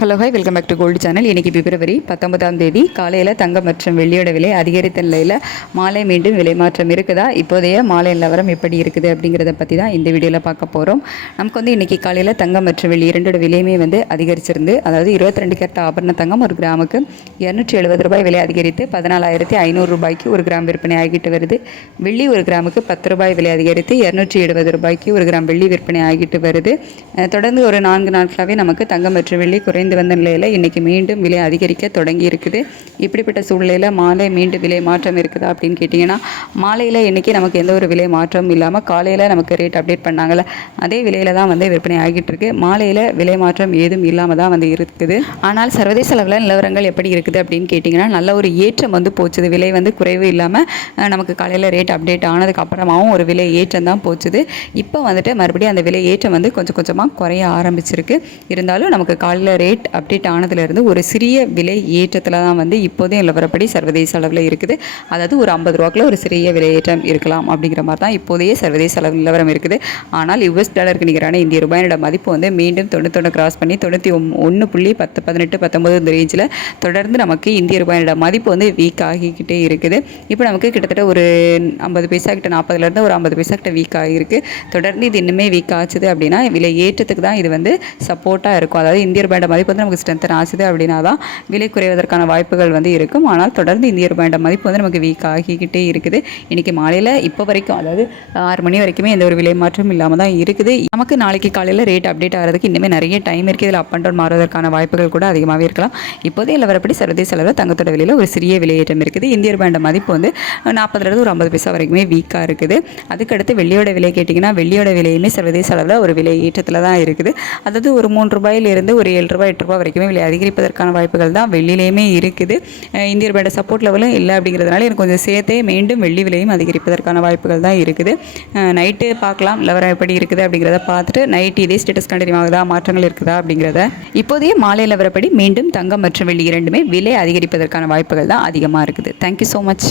Hello hi welcome back to gold channel. இன்றைக்கி February 19ஆம் தேதி காலையில் தங்கம் மற்றும் வெள்ளியோட விலை அதிகரித்த நிலையில் மாலை மீண்டும் விலை மாற்றம் இருக்குதா, இப்போதைய மாலை நிலவரம் எப்படி இருக்குது அப்படிங்கிறத பற்றி தான் இந்த வீடியோவில் பார்க்க போகிறோம். நமக்கு இன்றைக்கி காலையில் தங்கம் மற்றும் வெள்ளி இரண்டோட விலையுமே அதிகரிச்சிருந்து, அதாவது 22 கேரட் ஆபரண தங்கம் ஒரு கிராமுக்கு 270 ரூபாய் விலை அதிகரித்து 14,500 ரூபாய்க்கு ஒரு கிராம் விற்பனை ஆகிட்டு வருது. வெள்ளி ஒரு கிராமுக்கு 10 ரூபாய் விலை அதிகரித்து 270 ரூபாய்க்கு ஒரு கிராம் வெள்ளி விற்பனை ஆகிட்டு வருது. தொடர்ந்து ஒரு 4 நாட்களாகவே நமக்கு தங்கம் மற்றும் வெள்ளி குறைந்து வந்த நிலையில் இன்றைக்கி மீண்டும் விலை அதிகரிக்க தொடங்கி இருக்குது. இப்படிப்பட்ட சூழ்நிலையில் மாலை மீண்டும் விலை மாற்றம் இருக்குதா அப்படின்னு கேட்டிங்கன்னா, மாலையில் இன்றைக்கி நமக்கு எந்த ஒரு விலை மாற்றமும் இல்லாமல் காலையில் நமக்கு ரேட் அப்டேட் பண்ணாங்கள்ல, அதே விலையில் தான் விற்பனை ஆகிட்டு இருக்கு. மாலையில் விலை மாற்றம் ஏதும் இல்லாமல் தான் இருக்குது. ஆனால் சர்வதேச அளவில் நிலவரங்கள் எப்படி இருக்குது அப்படின்னு கேட்டிங்கன்னா, நல்ல ஒரு ஏற்றம் போச்சுது. விலை குறைவு இல்லாமல் நமக்கு காலையில் ரேட் அப்டேட் ஆனதுக்கு அப்புறமாவும் ஒரு விலை ஏற்றம் தான் போச்சுது. இப்போ மறுபடியும் அந்த விலை ஏற்றம் கொஞ்சம் கொஞ்சமாக குறைய ஆரம்பிச்சிருக்கு. இருந்தாலும் நமக்கு காலையில் ரேட் அப்டேட் ஆனதுலேருந்து ஒரு சிறிய விலை ஏற்றத்தில் தான் இப்போதைய நிலவரப்படி சர்வதேச அளவில் இருக்குது. அதாவது ஒரு 50 ரூபாய்க்குள்ள ஒரு சிறிய விலை ஏற்றம் இருக்கலாம் அப்படிங்கிற மாதிரி தான் இப்போதைய சர்வதேச அளவு நிலவரம் இருக்குது. ஆனால் US டாலருக்கு நிகரான இந்திய ரூபாயோட மதிப்பு மீண்டும் 91 கிராஸ் பண்ணி 91.10 18 19 இந்த ரேஞ்சில் தொடர்ந்து நமக்கு இந்திய ரூபாயோட மதிப்பு வீக் ஆகிக்கிட்டே இருக்குது. இப்போ நமக்கு கிட்டத்தட்ட ஒரு 50 பைசா கிட்ட 40லேருந்து ஒரு 50 பைசா கிட்ட வீக் ஆகிருக்கு. தொடர்ந்து இது இன்னுமே வீக் ஆச்சுது அப்படின்னா விலை ஏற்றத்துக்கு தான் இது சப்போர்ட்டாக இருக்கும். அதாவது இந்திய ரூபாயோட மதிப்பு நமக்கு ஸ்ட்ரென்தன் ஆச்சுது அப்படின்னா தான் விலை குறைவதற்கான வாய்ப்புகள் இருக்கும். ஆனால் தொடர்ந்து இந்திய ரூபாயோட மதிப்பு நமக்கு வீக் ஆகிக்கிட்டே இருக்குது. இன்றைக்கி மாலையில் இப்போ வரைக்கும், அதாவது 6 மணி வரைக்குமே எந்த ஒரு விலை மாற்றம் இல்லாமல் தான் இருக்குது. நமக்கு நாளைக்கு காலையில் ரேட் அப்டேட் ஆகிறதுக்கு இன்னுமே நிறைய டைம் இருக்குது. இதில் அப் அண்ட் டவுன் மாறுவதற்கான வாய்ப்புகள் கூட அதிகமாகவே இருக்கலாம். இப்போதே நிலவரப்படி சர்வதேச அளவில் தங்கத்தோட விலையில் ஒரு சிறிய விலையேற்றம் இருக்குது. இந்திய ரூபாயோட மதிப்பு 40லேருந்து ஒரு 50 பைசா வரைக்குமே வீக்காக இருக்குது. அதுக்கடுத்து வெள்ளியோட விலை கேட்டிங்கன்னா, வெள்ளியோட விலையுமே சர்வதேச அளவில் ஒரு விலை ஏற்றத்தில் தான் இருக்குது. அதாவது ஒரு 3 ரூபாயிலிருந்து ஒரு 7 ரூபாய் 8 ரூபாய் வரைக்குமே விலை அதிகரிப்பதற்கான வாய்ப்புகள் தான் வெள்ளியிலையுமே இருக்குது. இந்திய ரூபாயோட சப்போர்ட் லெவலும் இல்லை அப்படிங்கிறதுனால எனக்கு கொஞ்சம் சேர்த்தே மீண்டும் வெள்ளி விலையும் அதிகரிப்பதற்கான வாய்ப்புகள் தான் இருக்குது. நைட்டு பார்க்கலாம் நிலவரம் எப்படி இருக்குது அப்படிங்கிறத பார்த்துட்டு நைட் இதே ஸ்டேட்டஸ் கண்டினியூ ஆகுதா, மாற்றங்கள் இருக்குதா அப்படிங்கிறத. இப்போதைய மாலை நிலவரப்படி மீண்டும் தங்கம் மற்றும் வெள்ளி இரண்டுமே விலை அதிகரிப்பதற்கான வாய்ப்புகள் தான் அதிகமாக இருக்குது. Thank you so much.